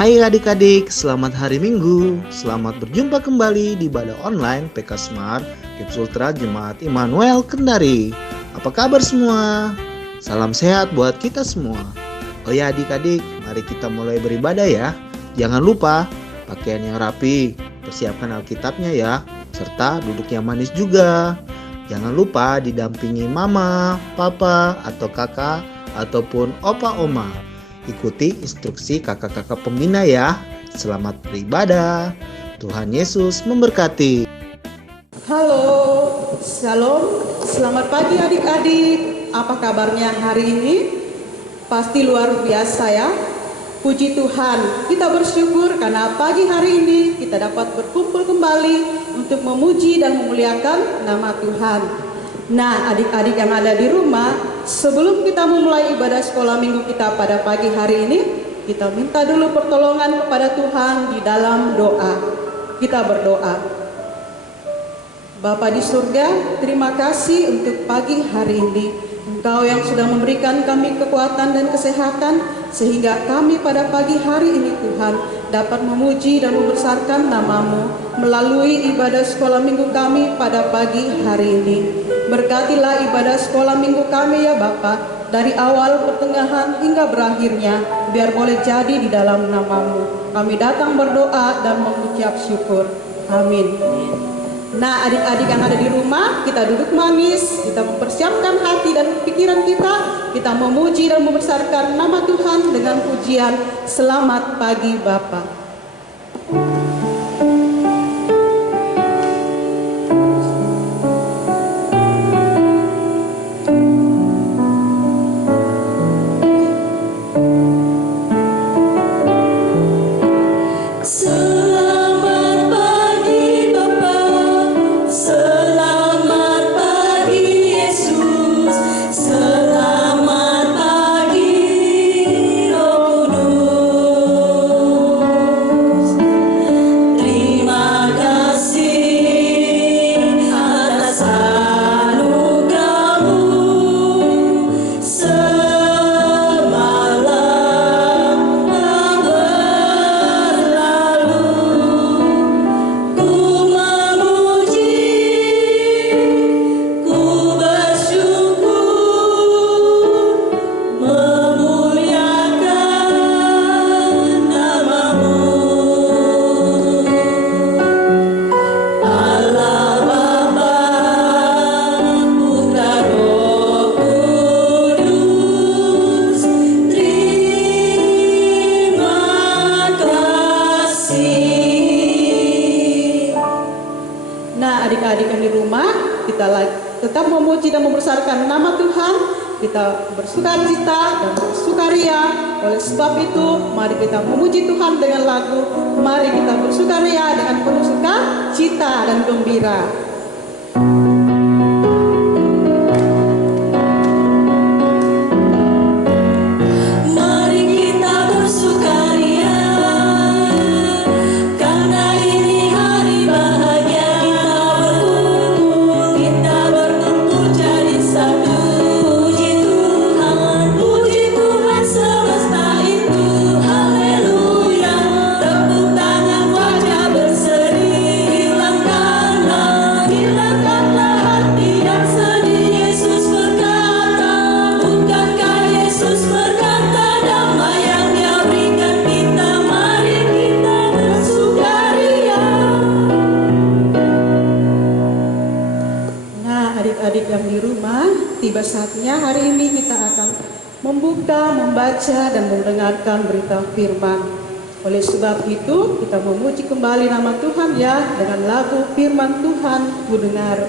Hai adik-adik, selamat hari Minggu. Selamat berjumpa kembali di ibadah online PK Smart Gips Ultra Jemaat Immanuel Kendari. Apa kabar semua? Salam sehat buat kita semua. Oh ya adik-adik, mari kita mulai beribadah ya. Jangan lupa pakaian yang rapi, persiapkan Alkitabnya ya, serta duduk yang manis juga. Jangan lupa didampingi mama, papa, atau kakak, ataupun opa oma. Ikuti instruksi kakak-kakak pembina ya. Selamat beribadah. Tuhan Yesus memberkati. Halo, shalom, selamat pagi adik-adik. Apa kabarnya hari ini? Pasti luar biasa ya. Puji Tuhan, kita bersyukur karena pagi hari ini kita dapat berkumpul kembali untuk memuji dan memuliakan nama Tuhan. Nah, adik-adik yang ada di rumah, sebelum kita memulai ibadah sekolah minggu kita pada pagi hari ini, kita minta dulu pertolongan kepada Tuhan di dalam doa. Kita berdoa. Bapa di surga, terima kasih untuk pagi hari ini. Engkau yang sudah memberikan kami kekuatan dan kesehatan, sehingga kami pada pagi hari ini Tuhan dapat memuji dan membesarkan nama-Mu melalui ibadah sekolah minggu kami pada pagi hari ini. Berkatilah ibadah sekolah minggu kami ya Bapa, dari awal, pertengahan hingga berakhirnya, biar boleh jadi di dalam nama-Mu. Kami datang berdoa dan mengucap syukur. Amin. Nah adik-adik yang ada di rumah, kita duduk manis, kita mempersiapkan hati dan pikiran kita memuji dan membesarkan nama Tuhan dengan pujian Selamat Pagi Bapa. Tetap memuji dan membesarkan nama Tuhan. Kita bersukacita dan bersukaria. Oleh sebab itu, mari kita memuji Tuhan dengan lagu. Mari kita bersukaria dengan penuh sukacita dan gembira. Tiba saatnya hari ini kita akan membuka, membaca, dan mendengarkan berita firman. Oleh sebab itu kita memuji kembali nama Tuhan ya dengan lagu firman Tuhan ku dengar.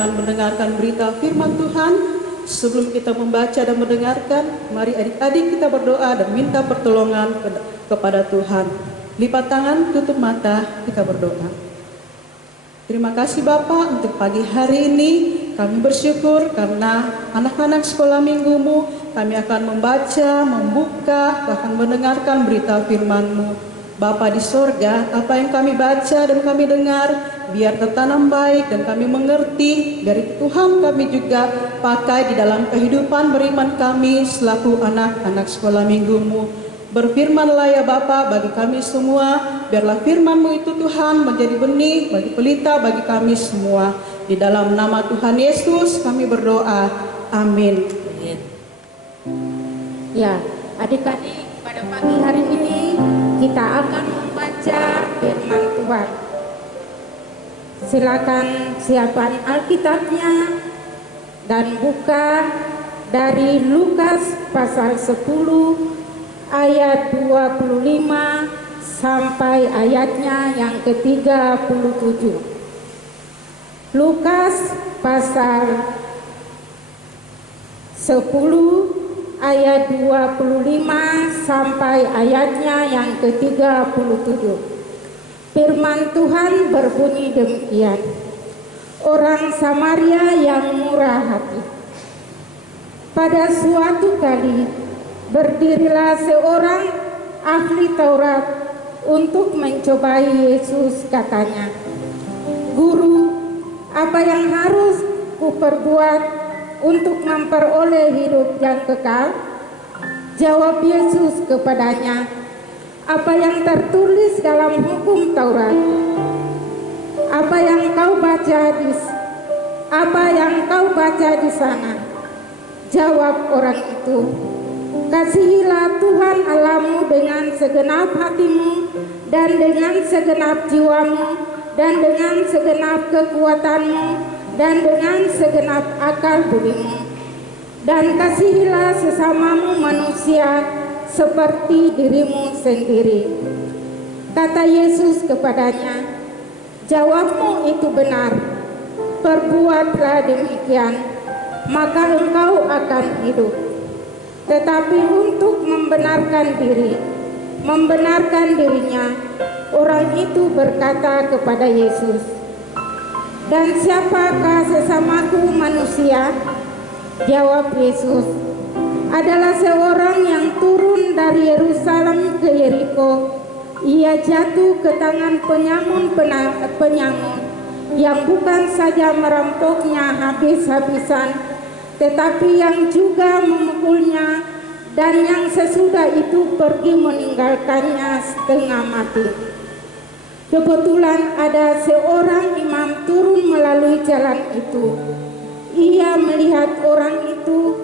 akan mendengarkan berita firman Tuhan. Sebelum kita membaca dan mendengarkan, mari adik-adik kita berdoa dan minta pertolongan kepada Tuhan. Lipat tangan, tutup mata, kita berdoa. Terima kasih Bapak untuk pagi hari ini. Kami bersyukur karena anak-anak sekolah minggumu, kami akan membaca, membuka, bahkan mendengarkan berita firman-Mu. Bapa di sorga, apa yang kami baca dan kami dengar, biar tertanam baik dan kami mengerti. Dari Tuhan kami juga pakai di dalam kehidupan beriman kami selaku anak-anak sekolah minggumu. Berfirmanlah ya Bapa bagi kami semua, biarlah firman-Mu itu Tuhan menjadi benih bagi pelita bagi kami semua. Di dalam nama Tuhan Yesus kami berdoa. Amin. Ya, adik-adik, pada pagi hari ini kita akan membaca firman Tuhan. Silakan siapkan Alkitabnya dan buka dari Lukas pasal 10 ayat 25 sampai ayatnya yang ke-37. Lukas pasal 10 ayat 25 sampai ayatnya yang ke-37. Firman Tuhan berbunyi demikian. Orang Samaria yang murah hati. Pada suatu kali berdirilah seorang ahli Taurat untuk mencobai Yesus, katanya, "Guru, apa yang harus kuperbuat untuk memperoleh hidup yang kekal?" Jawab Yesus kepadanya, "Apa yang tertulis dalam hukum Taurat? Apa yang kau baca di sana?" Jawab orang itu, "Kasihilah Tuhan Allahmu dengan segenap hatimu dan dengan segenap jiwamu dan dengan segenap kekuatanmu dan dengan segenap akal budimu. Dan kasihilah sesamamu manusia seperti dirimu sendiri." Kata Yesus kepadanya, "Jawabmu itu benar. Perbuatlah demikian, maka engkau akan hidup." Tetapi untuk membenarkan dirinya, orang itu berkata kepada Yesus, "Dan siapakah sesamaku manusia?" Jawab Yesus, "Adalah seorang yang turun dari Yerusalem ke Yeriko. Ia jatuh ke tangan penyamun yang bukan saja merampoknya habis-habisan, tetapi yang juga memukulnya, dan yang sesudah itu pergi meninggalkannya setengah mati. Kebetulan ada seorang imam turun melalui jalan itu. Ia melihat orang itu,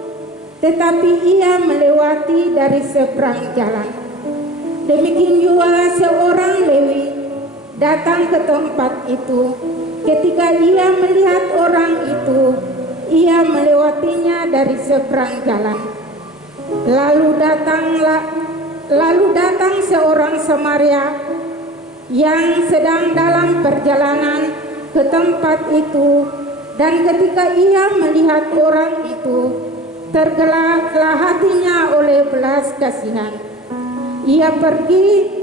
tetapi ia melewati dari seberang jalan. Demikian juga seorang Lewi datang ke tempat itu. Ketika ia melihat orang itu, ia melewatinya dari seberang jalan. Lalu datang seorang Samaria yang sedang dalam perjalanan ke tempat itu, dan ketika ia melihat orang itu, tergeraklah hatinya oleh belas kasihan. Ia pergi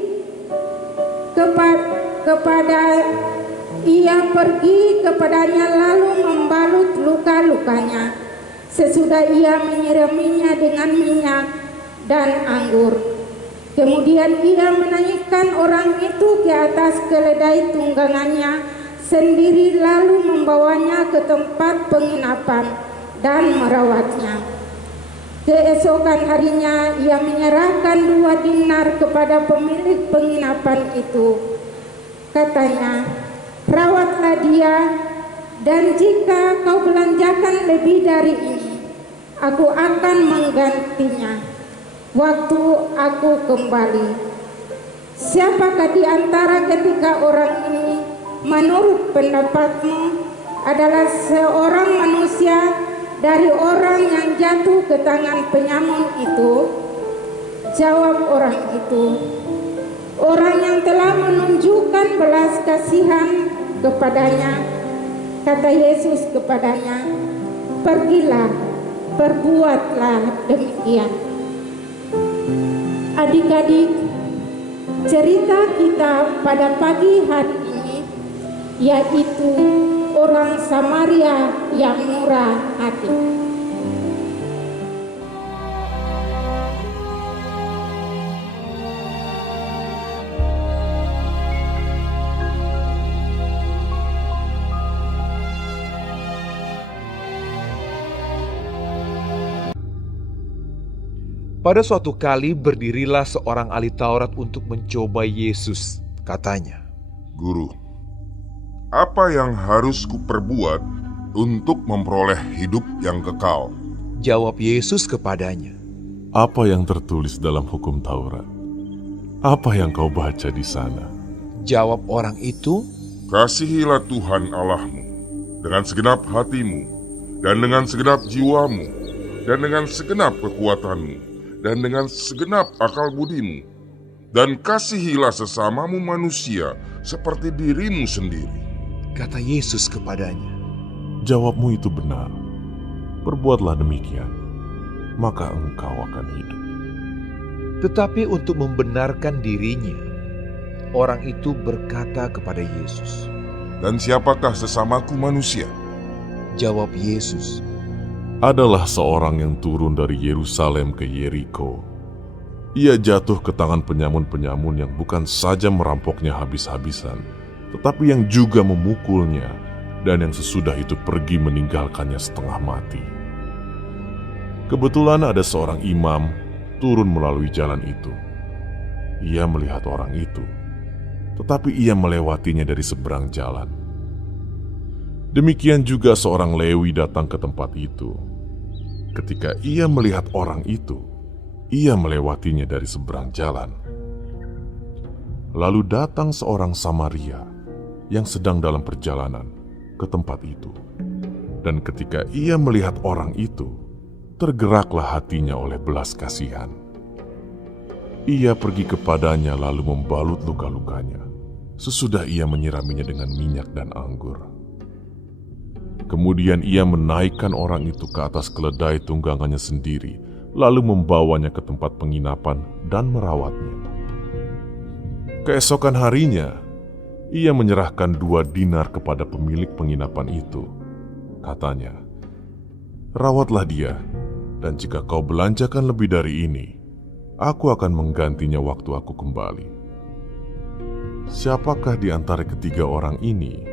kepadanya lalu membalut luka-lukanya. Sesudah ia menyiraminya dengan minyak dan anggur. Kemudian ia menaikkan orang itu ke atas keledai tunggangannya sendiri, lalu membawanya ke tempat penginapan dan merawatnya. Keesokan harinya ia menyerahkan 2 dinar kepada pemilik penginapan itu. Katanya, "Rawatlah dia, dan jika kau belanjakan lebih dari ini, aku akan menggantinya waktu aku kembali." Siapakah di antara ketiga orang ini menurut pendapatmu adalah seorang manusia dari orang yang jatuh ke tangan penyamun itu? Jawab orang itu, "Orang yang telah menunjukkan belas kasihan kepadanya." Kata Yesus kepadanya, "Pergilah, perbuatlah demikian." Adik-adik, cerita kita pada pagi hari ini yaitu orang Samaria yang murah hati. Pada suatu kali berdirilah seorang ahli Taurat untuk mencoba Yesus. Katanya, "Guru, apa yang harus kuperbuat untuk memperoleh hidup yang kekal?" Jawab Yesus kepadanya, "Apa yang tertulis dalam hukum Taurat? Apa yang kau baca di sana?" Jawab orang itu, "Kasihilah Tuhan Allahmu dengan segenap hatimu, dan dengan segenap jiwamu, dan dengan segenap kekuatanmu, dan dengan segenap akal budimu, dan kasihilah sesamamu manusia seperti dirimu sendiri." Kata Yesus kepadanya, "Jawabmu itu benar. Perbuatlah demikian, maka engkau akan hidup." Tetapi untuk membenarkan dirinya, orang itu berkata kepada Yesus. "Dan siapakah sesamaku manusia?" Jawab Yesus, Adalah seorang yang turun dari Yerusalem ke Yeriko. Ia jatuh ke tangan penyamun-penyamun yang bukan saja merampoknya habis-habisan, tetapi yang juga memukulnya, dan yang sesudah itu pergi meninggalkannya setengah mati. Kebetulan ada seorang imam turun melalui jalan itu. Ia melihat orang itu, tetapi ia melewatinya dari seberang jalan. Demikian juga seorang Lewi datang ke tempat itu. Ketika ia melihat orang itu, ia melewatinya dari seberang jalan. Lalu datang seorang Samaria yang sedang dalam perjalanan ke tempat itu. Dan ketika ia melihat orang itu, tergeraklah hatinya oleh belas kasihan. Ia pergi kepadanya lalu membalut luka-lukanya. Sesudah ia menyiraminya dengan minyak dan anggur. Kemudian ia menaikkan orang itu ke atas keledai tunggangannya sendiri, lalu membawanya ke tempat penginapan dan merawatnya. Keesokan harinya, ia menyerahkan 2 dinar kepada pemilik penginapan itu. Katanya, "Rawatlah dia, dan jika kau belanjakan lebih dari ini, aku akan menggantinya waktu aku kembali." Siapakah di antara ketiga orang ini,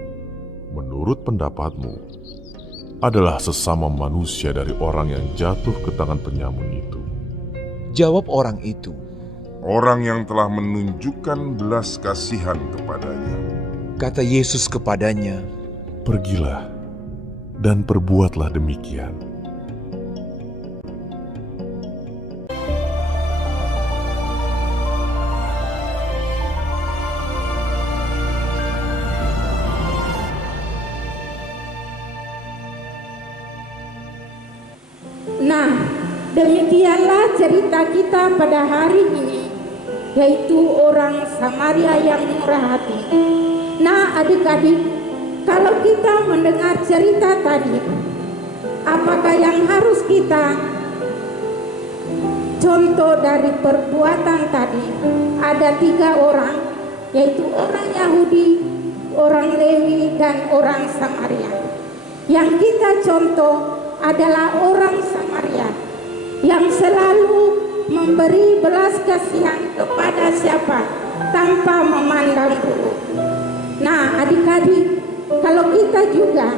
menurut pendapatmu, adalah sesama manusia dari orang yang jatuh ke tangan penyamun itu? Jawab orang itu, "Orang yang telah menunjukkan belas kasihan kepadanya." Kata Yesus kepadanya, "Pergilah dan perbuatlah demikian." Nah, demikianlah cerita kita pada hari ini, yaitu orang Samaria yang murah hati. Nah, adik-adik, kalau kita mendengar cerita tadi, apakah yang harus kita contoh dari perbuatan tadi? Ada 3 orang, yaitu orang Yahudi, orang Lewi, dan orang Samaria. Yang kita contoh adalah orang Samaria yang selalu memberi belas kasihan kepada siapa tanpa memandang bulu. Nah, adik-adik, kalau kita juga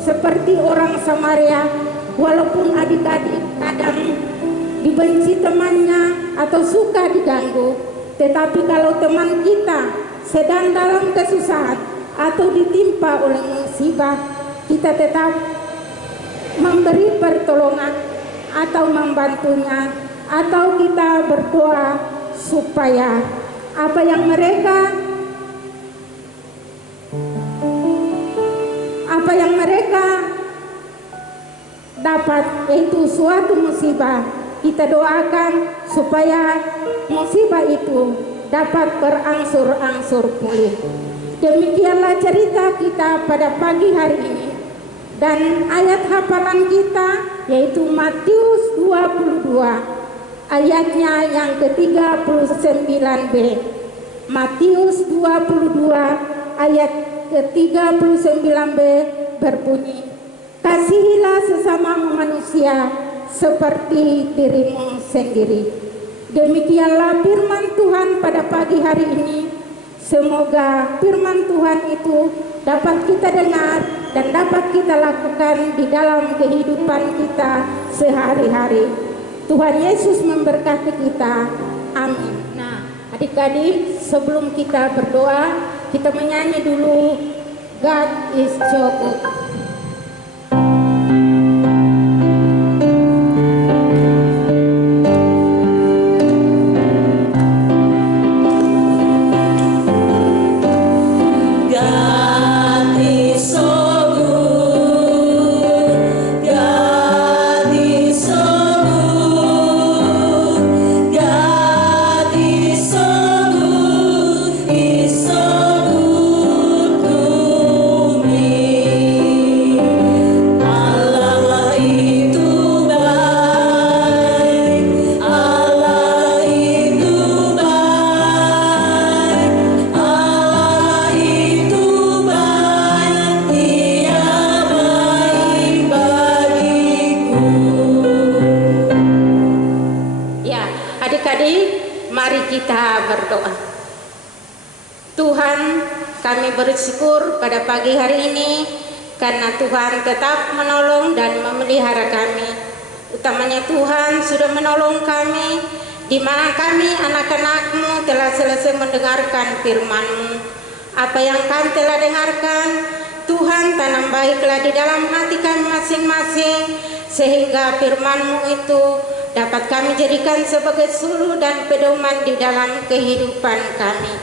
seperti orang Samaria, walaupun adik-adik kadang dibenci temannya atau suka diganggu, tetapi kalau teman kita sedang dalam kesusahan atau ditimpa oleh musibah, kita tetap memberi pertolongan atau membantunya, atau kita berdoa supaya apa yang mereka dapat, yaitu suatu musibah, kita doakan supaya musibah itu dapat berangsur-angsur pulih. Demikianlah cerita kita pada pagi hari ini. Dan ayat hafalan kita yaitu Matius 22 ayatnya yang ke-39b. Matius 22 ayat ke-39b berbunyi, "Kasihilah sesamamu manusia seperti dirimu sendiri." Demikianlah firman Tuhan pada pagi hari ini. Semoga firman Tuhan itu dapat kita dengar dan dapat kita lakukan di dalam kehidupan kita sehari-hari. Tuhan Yesus memberkati kita. Amin. Nah, adik-adik, sebelum kita berdoa, kita menyanyi dulu God is so good. Berdoa. Tuhan, kami bersyukur pada pagi hari ini karena Tuhan tetap menolong dan memelihara kami. Utamanya Tuhan sudah menolong kami di mana kami anak-anak-Mu telah selesai mendengarkan firman-Mu. Apa yang kami telah dengarkan, Tuhan tanam baiklah di dalam hati kami masing-masing sehingga firman-Mu itu dapat kami jadikan sebagai suluh dan pedoman di dalam kehidupan kami.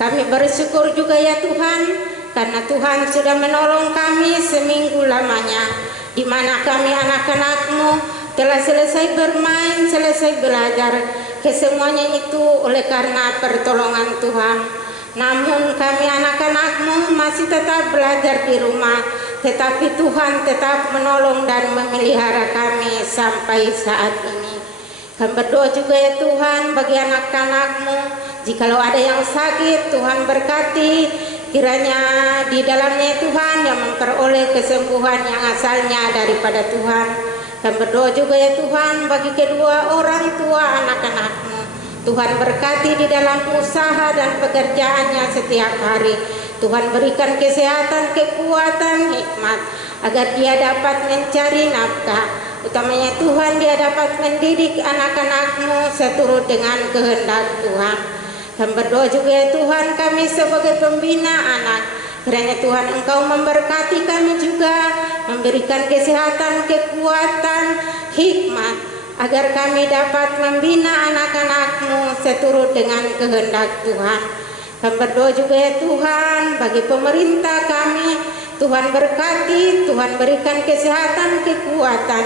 Kami bersyukur juga ya Tuhan, karena Tuhan sudah menolong kami seminggu lamanya, di mana kami anak-anak-Mu telah selesai bermain, selesai belajar, kesemuanya itu oleh karena pertolongan Tuhan. Namun kami anak-anak-Mu masih tetap belajar di rumah, tetapi Tuhan tetap menolong dan memelihara kami sampai saat ini. Kami berdoa juga ya Tuhan bagi anak-anak-Mu, jikalau ada yang sakit, Tuhan berkati, kiranya di dalamnya Tuhan yang memperoleh kesembuhan yang asalnya daripada Tuhan. Kami berdoa juga ya Tuhan bagi kedua orang tua anak-anak-Mu, Tuhan berkati di dalam usaha dan pekerjaannya setiap hari. Tuhan berikan kesehatan, kekuatan, hikmat agar dia dapat mencari nafkah. Utamanya Tuhan, dia dapat mendidik anak-anak-Mu seturut dengan kehendak Tuhan. Kami berdoa juga ya Tuhan, kami sebagai pembina anak, kiranya Tuhan Engkau memberkati kami juga, memberikan kesehatan, kekuatan, hikmat agar kami dapat membina anak-anak-Mu seturut dengan kehendak Tuhan. Kami berdoa juga ya Tuhan bagi pemerintah kami, Tuhan berkati, Tuhan berikan kesehatan, kekuatan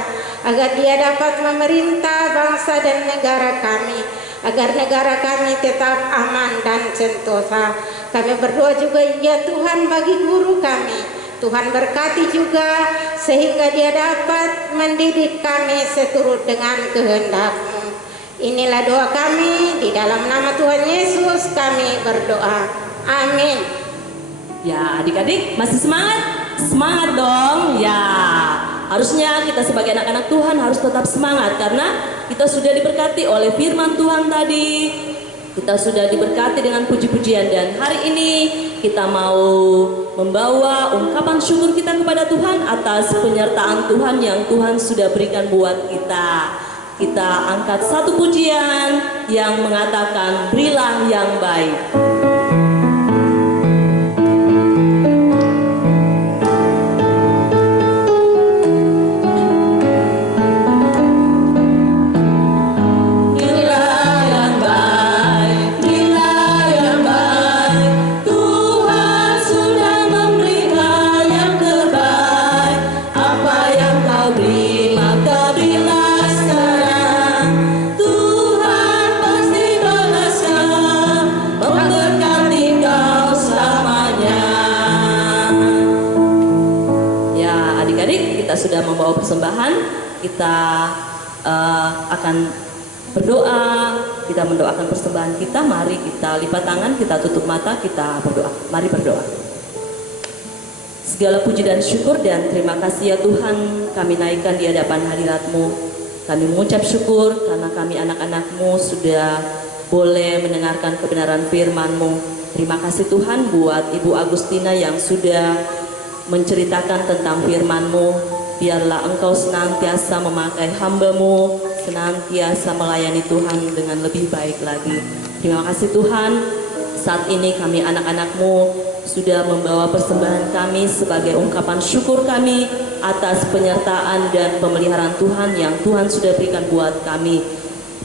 agar dia dapat memerintah bangsa dan negara kami, agar negara kami tetap aman dan sentosa. Kami berdoa juga ya Tuhan bagi guru kami, Tuhan berkati juga sehingga dia dapat mendidik kami seturut dengan kehendak-Mu. Inilah doa kami, di dalam nama Tuhan Yesus kami berdoa. Amin. Ya, adik-adik masih semangat? Semangat dong. Ya, harusnya kita sebagai anak-anak Tuhan harus tetap semangat karena kita sudah diberkati oleh firman Tuhan tadi. Kita sudah diberkati dengan puji-pujian dan hari ini kita mau membawa ungkapan syukur kita kepada Tuhan atas penyertaan Tuhan yang Tuhan sudah berikan buat kita. Kita angkat satu pujian yang mengatakan berilah yang baik. Tuhan pasti balaskan. membawa persembahan, kita akan berdoa, kita mendoakan persembahan kita. Mari kita lipat tangan, kita tutup mata, kita berdoa. Mari berdoa. Segala puji dan syukur dan terima kasih ya Tuhan, kami naikkan di hadapan hadirat-Mu. Kami mengucap syukur karena kami anak-anak-Mu sudah boleh mendengarkan kebenaran firman-Mu. Terima kasih Tuhan buat Ibu Agustina yang sudah menceritakan tentang firman-Mu. Biarlah Engkau senantiasa memakai hamba-Mu, senantiasa melayani Tuhan dengan lebih baik lagi. Terima kasih Tuhan, saat ini kami anak-anak-Mu sudah membawa persembahan kami sebagai ungkapan syukur kami atas penyertaan dan pemeliharaan Tuhan yang Tuhan sudah berikan buat kami.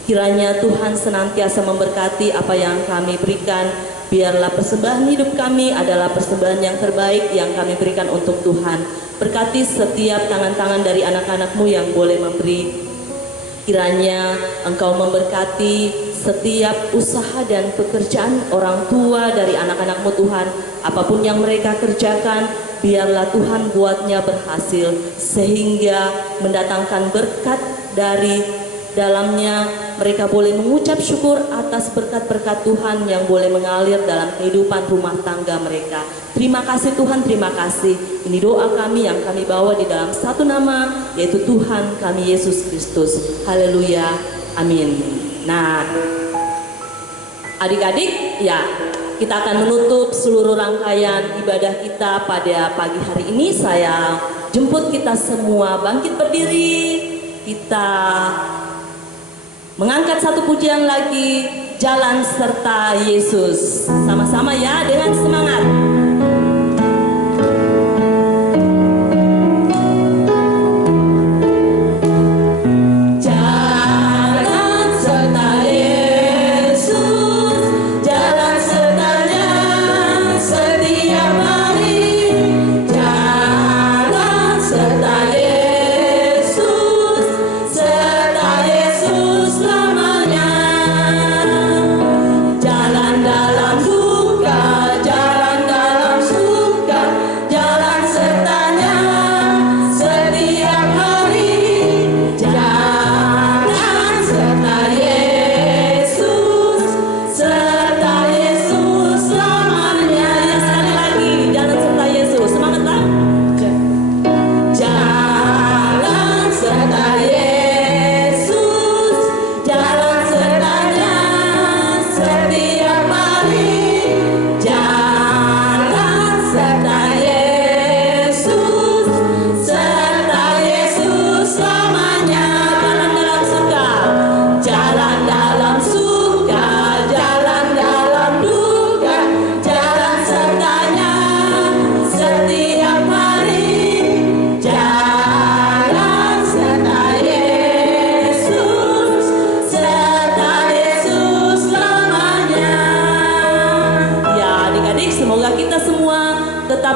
Kiranya Tuhan senantiasa memberkati apa yang kami berikan. Biarlah persembahan hidup kami adalah persembahan yang terbaik yang kami berikan untuk Tuhan. Berkati setiap tangan-tangan dari anak-anak-Mu yang boleh memberi. Kiranya Engkau memberkati setiap usaha dan pekerjaan orang tua dari anak-anak-Mu Tuhan. Apapun yang mereka kerjakan, biarlah Tuhan buatnya berhasil, sehingga mendatangkan berkat dari dalamnya. Mereka boleh mengucap syukur atas berkat-berkat Tuhan yang boleh mengalir dalam kehidupan rumah tangga mereka. Terima kasih Tuhan, terima kasih. Ini doa kami yang kami bawa di dalam satu nama, yaitu Tuhan kami Yesus Kristus. Haleluya, amin. Nah, adik-adik, ya, kita akan menutup seluruh rangkaian ibadah kita pada pagi hari ini. Saya jemput kita semua bangkit berdiri. Kita mengangkat satu pujian lagi, Jalan Serta Yesus. Sama-sama ya, dengan semangat.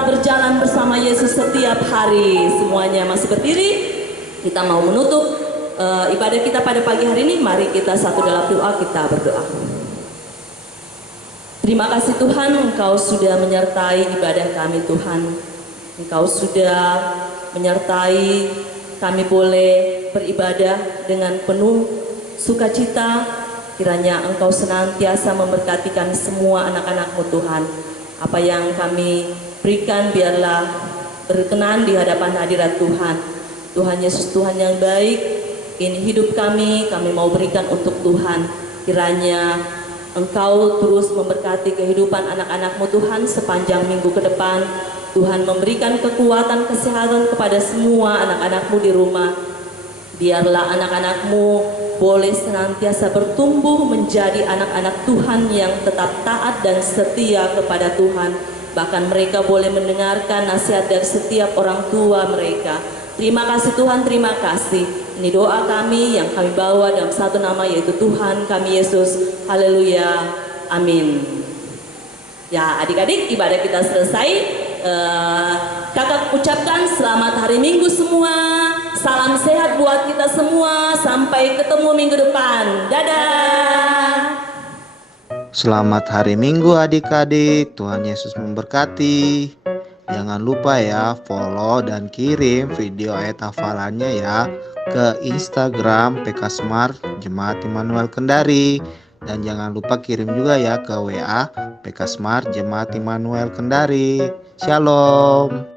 Berjalan bersama Yesus setiap hari. Semuanya masih berdiri. Kita mau menutup ibadah kita pada pagi hari ini. Mari kita satu dalam doa, kita berdoa. Terima kasih Tuhan, Engkau sudah menyertai ibadah kami Tuhan. Engkau sudah menyertai kami boleh beribadah dengan penuh sukacita. Kiranya Engkau senantiasa memberkati kami semua anak-anak-Mu Tuhan. Apa yang kami berikan biarlah berkenan di hadapan hadirat Tuhan. Tuhan Yesus, Tuhan yang baik, ini hidup kami mau berikan untuk Tuhan. Kiranya Engkau terus memberkati kehidupan anak-anak-Mu Tuhan sepanjang minggu ke depan. Tuhan memberikan kekuatan, kesehatan kepada semua anak-anak-Mu di rumah. Biarlah anak-anak-Mu boleh senantiasa bertumbuh menjadi anak-anak Tuhan yang tetap taat dan setia kepada Tuhan. Bahkan mereka boleh mendengarkan nasihat dari setiap orang tua mereka. Terima kasih Tuhan, terima kasih. Ini doa kami yang kami bawa dalam satu nama, yaitu Tuhan kami Yesus. Haleluya, amin. Ya adik-adik, ibadah kita selesai. Kakak ucapkan selamat hari Minggu semua. Salam sehat buat kita semua. Sampai ketemu minggu depan. Dadah. Selamat hari Minggu adik-adik, Tuhan Yesus memberkati. Jangan lupa ya follow dan kirim video ayat hafalannya ya ke Instagram PK Smart Jemaat Immanuel Kendari. Dan jangan lupa kirim juga ya ke WA PK Smart Jemaat Immanuel Kendari. Shalom.